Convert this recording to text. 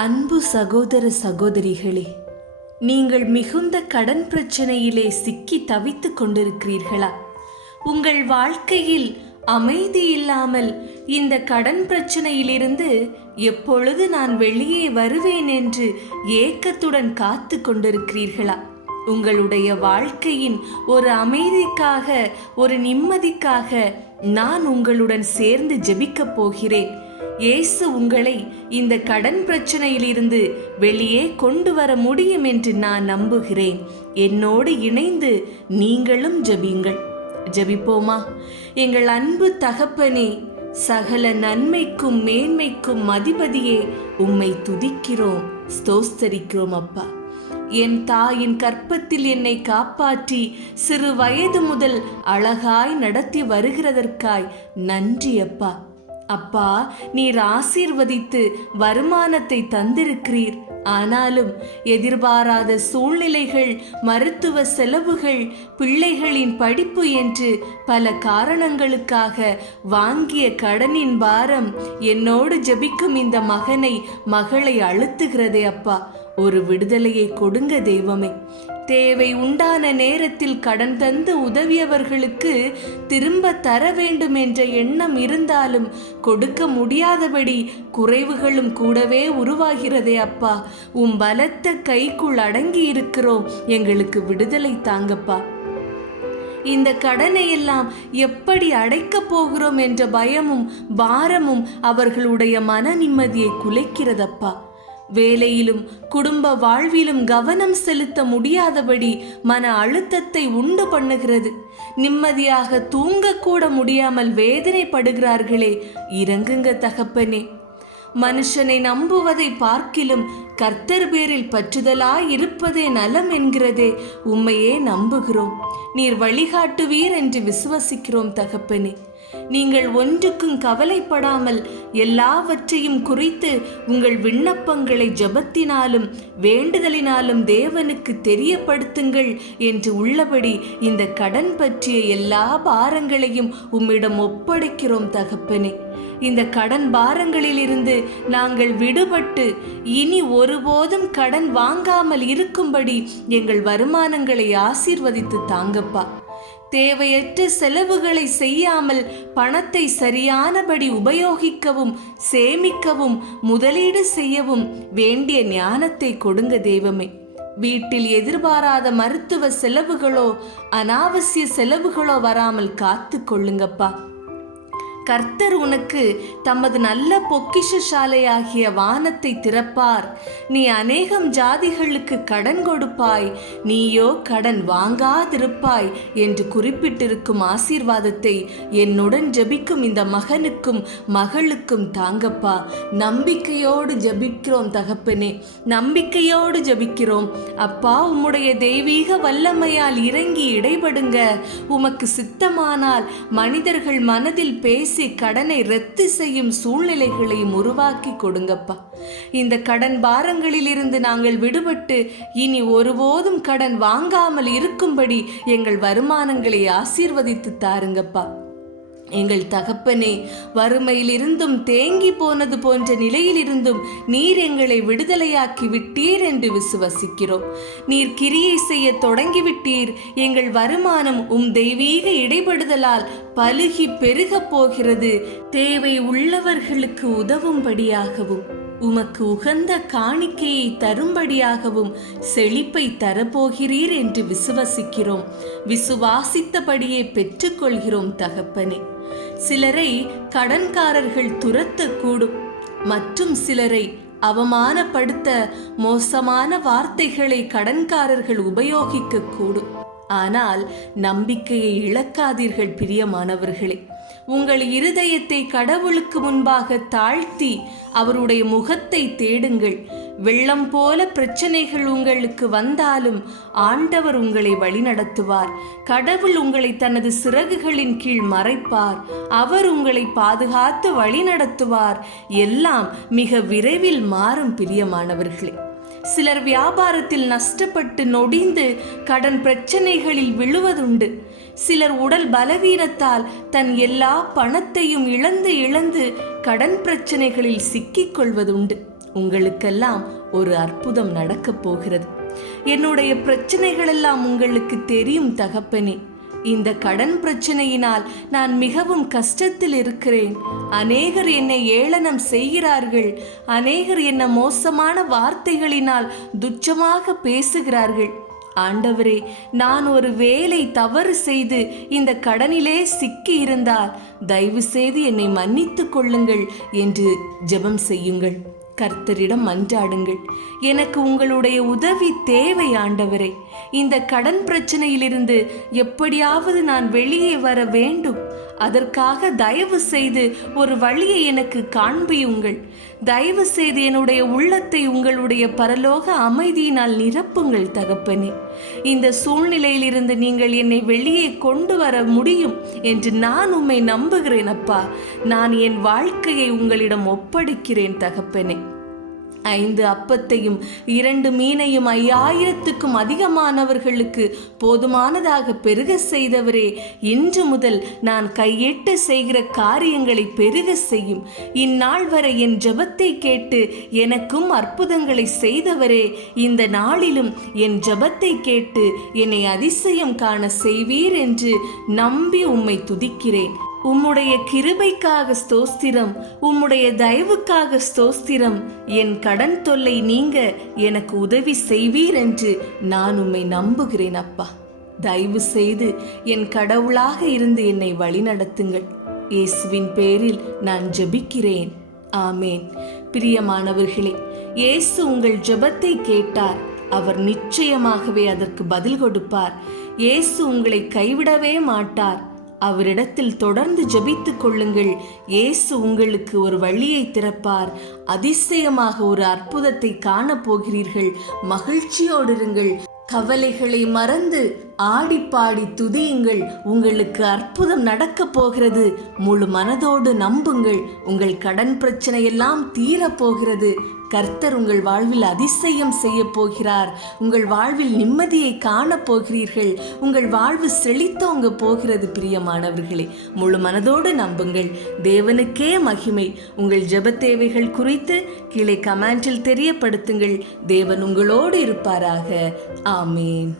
அன்பு சகோதர சகோதரிகளே, நீங்கள் மிகுந்த கடன் பிரச்சனையிலே சிக்கி தவித்துக் கொண்டிருக்கிறீர்களா? உங்கள் வாழ்க்கையில் அமைதி இல்லாமல் இந்த கடன் பிரச்சனையிலிருந்து எப்பொழுது நான் வெளியே வருவேன் என்று ஏக்கத்துடன் காத்து கொண்டிருக்கிறீர்களா? உங்களுடைய வாழ்க்கையின் ஒரு அமைதிக்காக, ஒரு நிம்மதிக்காக நான் உங்களுடன் சேர்ந்து ஜெபிக்கப் போகிறேன். இயேசு உங்களை இந்த கடன் பிரச்சனையிலிருந்து வெளியே கொண்டு வர முடியும் என்று நான் நம்புகிறேன். என்னோடு இணைந்து நீங்களும் ஜெபியுங்கள். ஜெபிப்போமா? எங்கள் அன்பு தகப்பனே, சகல நன்மைக்கும் மேன்மைக்கும் அதிபதியே, உம்மை துதிக்கிறோம், ஸ்தோஸ்தரிக்கிறோம் அப்பா. என் தாயின் கற்பத்தில் என்னை காப்பாற்றி சிறு வயது முதல் அழகாய் நடத்தி வருகிறதற்காய் நன்றி அப்பா. அப்பா, நீர் ஆசீர்வதித்து வருமானத்தை தந்திருக்கிறீர். ஆனாலும் எதிர்பாராத சூழ்நிலைகள், மருத்துவ செலவுகள், பிள்ளைகளின் படிப்பு என்று பல காரணங்களுக்காக வாங்கிய கடனின் பாரம் என்னோடு ஜெபிக்கும் இந்த மகனை, மகளை அழுத்துகிறதே அப்பா. ஒரு விடுதலையை கொடுங்க தெய்வமே. தேவை உண்டான நேரத்தில் கடன் தந்து உதவியவர்களுக்கு திரும்ப தர வேண்டும் என்ற எண்ணம் இருந்தாலும் கொடுக்க முடியாதபடி குறைவுகளும் கூடவே உருவாகிறதே அப்பா. உம் பலத்த கைக்குள் அடங்கி இருக்கிறோம், எங்களுக்கு விடுதலை தாங்கப்பா. இந்த கடனை எல்லாம் எப்படி அடைக்கப் போகிறோம் என்ற பயமும் பாரமும் அவர்களுடைய மன நிம்மதியை குலைக்கிறதப்பா. வேலையிலும் குடும்ப வாழ்விலும் கவனம் செலுத்த முடியாதபடி மன அழுத்தத்தை உண்டு பண்ணுகிறது. நிம்மதியாக தூங்கக்கூட முடியாமல் வேதனைப்படுகிறார்களே, இறங்குங்க தகப்பனே. மனுஷனை நம்புவதை பார்க்கிலும் கர்த்தர் பேரில் பற்றுதலாய் இருப்பதே நலம் என்கிறதே. உம்மையே நம்புகிறோம், நீர் வழிகாட்டுவீர் என்று விசுவசிக்கிறோம் தகப்பனே. நீங்கள் ஒன்றுக்கும் கவலைப்படாமல் எல்லாவற்றையும் குறித்து உங்கள் விண்ணப்பங்களை ஜெபத்தினாலும் வேண்டுதலினாலும் தேவனுக்கு தெரியப்படுத்துங்கள் என்று உள்ளபடி இந்த கடன் பற்றிய எல்லா பாரங்களையும் உம்மிடம் ஒப்படைக்கிறோம் தகப்பனே. இந்த கடன் பாரங்களிலிருந்து நாங்கள் விடுபட்டு இனி ஒருபோதும் கடன் வாங்காமல் இருக்கும்படி எங்கள் வருமானங்களை ஆசீர்வதித்து தாங்கப்பா. தேவையற்ற செலவுகளை செய்யாமல் பணத்தை சரியானபடி உபயோகிக்கவும், சேமிக்கவும், முதலீடு செய்யவும் வேண்டிய ஞானத்தை கொடுங்க தெய்வமே. வீட்டில் எதிர்பாராத மருத்துவ செலவுகளோ அனாவசிய செலவுகளோ வராமல் காத்து கொள்ளுங்கப்பா. கர்த்தர் உனக்கு தமது நல்ல பொக்கிஷசாலையாகிய வானத்தை திறப்பார். நீ அநேகம் ஜாதிகளுக்கு கடன் கொடுப்பாய், நீயோ கடன் வாங்காதிருப்பாய் என்று குறிப்பிட்டிருக்கும் ஆசீர்வாதத்தை என்னுடன் ஜெபிக்கும் இந்த மகனுக்கும் மகளுக்கும் தாங்கப்பா. நம்பிக்கையோடு ஜெபிக்கிறோம் தகப்பனே, நம்பிக்கையோடு ஜெபிக்கிறோம் அப்பா. உம்முடைய தெய்வீக வல்லமையால் இறங்கி இடைபடுங்க. உமக்கு சித்தமானால் மனிதர்கள் மனதில் பேசி கடனை ரத்து செய்யும் சூழ்நிலைகளையும் உருவாக்கி கொடுங்கப்பா. இந்த கடன் பாரங்களிலிருந்து நாங்கள் விடுபட்டு இனி ஒருபோதும் கடன் வாங்காமல் இருக்கும்படி எங்கள் வருமானங்களை ஆசீர்வதித்து தாருங்கப்பா. எங்கள் தகப்பனே, வறுமையிலிருந்தும் தேங்கி போனது போன்ற நிலையிலிருந்தும் நீர் எங்களை விடுதலையாக்கி விட்டீர் என்று விசுவசிக்கிறோம். நீர் கிரியை செய்ய தொடங்கிவிட்டீர். எங்கள் வருமானம் உம் தெய்வீக இடைபடுதலால் பலுகி பெருகப் போகிறது. தேவை உள்ளவர்களுக்கு உதவும்படியாகவும், உமக்கு உகந்த காணிக்கையை தரும்படியாகவும் செழிப்பை தரப்போகிறீர் என்று விசுவசிக்கிறோம். விசுவாசித்தபடியே பெற்றுக்கொள்கிறோம் தகப்பனே. சிலரை கடன்காரர்கள் துரத்தக்கூடும், மற்றும் சிலரை அவமானப்படுத்த மோசமான வார்த்தைகளை கடன்காரர்கள் உபயோகிக்க கூடும். ஆனால் நம்பிக்கையை இழக்காதீர்கள் பிரியமானவர்களே. உங்கள் இருதயத்தை கடவுளுக்கு முன்பாக தாழ்த்தி அவருடைய முகத்தை தேடுங்கள். வெள்ளம் போல பிரச்சனைகள் உங்களுக்கு வந்தாலும் ஆண்டவர் உங்களை வழிநடத்துவார். கடவுள் உங்களை தனது சிறகுகளின் கீழ் மறைப்பார். அவர் உங்களை பாதுகாத்து வழிநடத்துவார். எல்லாம் மிக விரைவில் மாறும் பிரியமானவர்களே. சிலர் வியாபாரத்தில் நஷ்டப்பட்டு நொடிந்து கடன் பிரச்சனைகளில் விழுவதுண்டு. சிலர் உடல் பலவீனத்தால் தன் எல்லா பணத்தையும் இழந்து கடன் பிரச்சனைகளில் சிக்கிக் கொள்வதுண்டு. உங்களுக்கெல்லாம் ஒரு அற்புதம் நடக்கப் போகிறது. என்னுடைய பிரச்சனைகள் எல்லாம் உங்களுக்கு தெரியும் தகப்பனே. இந்த கடன் பிரச்சனையினால் நான் மிகவும் கஷ்டத்தில் இருக்கிறேன். அநேகர் என்னை ஏளனம் செய்கிறார்கள். அநேகர் என்ன மோசமான வார்த்தைகளினால் துச்சமாக பேசுகிறார்கள். ஆண்டவரே, நான் ஒரு வேளை தவறு செய்து இந்த கடனிலே சிக்கி இருந்தால் தயவு செய்து என்னை மன்னித்துக் கொள்ளுங்கள் என்று ஜெபம் செய்யுங்கள். கர்த்தரிடம் மன்றாடுங்கள். எனக்கு உங்களுடைய உதவி தேவை ஆண்டவரே. இந்த கடன் பிரச்சனையிலிருந்து எப்படியாவது நான் வெளியே வர வேண்டும். அதற்காக தயவு செய்து ஒரு வழியை எனக்கு காண்பியுங்கள். தயவு செய்து என்னுடைய உள்ளத்தை உங்களுடைய பரலோக அமைதியினால் நிரப்புங்கள் தகப்பனே. இந்த சூழ்நிலையிலிருந்து நீங்கள் என்னை வெளியே கொண்டு வர முடியும் என்று நான் உம்மை நம்புகிறேன் அப்பா. நான் என் வாழ்க்கையை உங்களிடம் ஒப்படைக்கிறேன் தகப்பனே. 5 அப்பத்தையும் 2 மீனையும் 5000க்கும் அதிகமானவர்களுக்கு போதுமானதாக பெருக செய்தவரே, இன்று முதல் நான் கையிட்டு செய்கிற காரியங்களை பெருக செய்யும். இந்நாள் வரை என் ஜெபத்தை கேட்டு எனக்கும் அற்புதங்களை செய்தவரே, இந்த நாளிலும் என் ஜெபத்தை கேட்டு என்னை அதிசயம் காண செய்வீர் என்று நம்பி உம்மை துதிக்கிறேன். உம்முடைய கிருபைக்காக ஸ்தோத்திரம், உம்முடைய தயவுக்காக ஸ்தோத்திரம். என் கடன் தொல்லை நீங்க எனக்கு உதவி செய்வீர் என்று நான் உம்மை நம்புகிறேன் அப்பா. தயவு செய்து என் கடவுளாக இருந்து என்னை வழிநடத்துங்கள். இயேசுவின் பேரில் நான் ஜெபிக்கிறேன். ஆமேன். பிரியமானவர்களே, இயேசு உங்கள் ஜெபத்தை கேட்டார். அவர் நிச்சயமாகவே அதற்கு பதில் கொடுப்பார். இயேசு உங்களை கைவிடவே மாட்டார். அவரிடத்தில் தொடர்ந்து ஜெபித்துக் கொள்ளுங்கள். இயேசு உங்களுக்கு ஒரு வழியை திறப்பார். அதிசயமாக ஒரு அற்புதத்தை காணப்போகிறீர்கள். மகிழ்ச்சியோடு இருங்கள். கவலைகளை மறந்து ஆடிப்பாடி துதியுங்கள். உங்களுக்கு அற்புதம் நடக்கப் போகிறது. முழு மனதோடு நம்புங்கள். உங்கள் கடன் பிரச்சனை எல்லாம் தீரப்போகிறது. கர்த்தர் உங்கள் வாழ்வில் அதிசயம் செய்ய போகிறார். உங்கள் வாழ்வில் நிம்மதியை காணப்போகிறீர்கள். உங்கள் வாழ்வு செழித்தோங்க போகிறது. பிரியமானவர்களே, முழு மனதோடு நம்புங்கள். தேவனுக்கே மகிமை. உங்கள் ஜெப தேவைகள் குறித்து கீழே கமெண்டில் தெரியப்படுத்துங்கள். தேவன் உங்களோடு இருப்பாராக. ஆமேன்.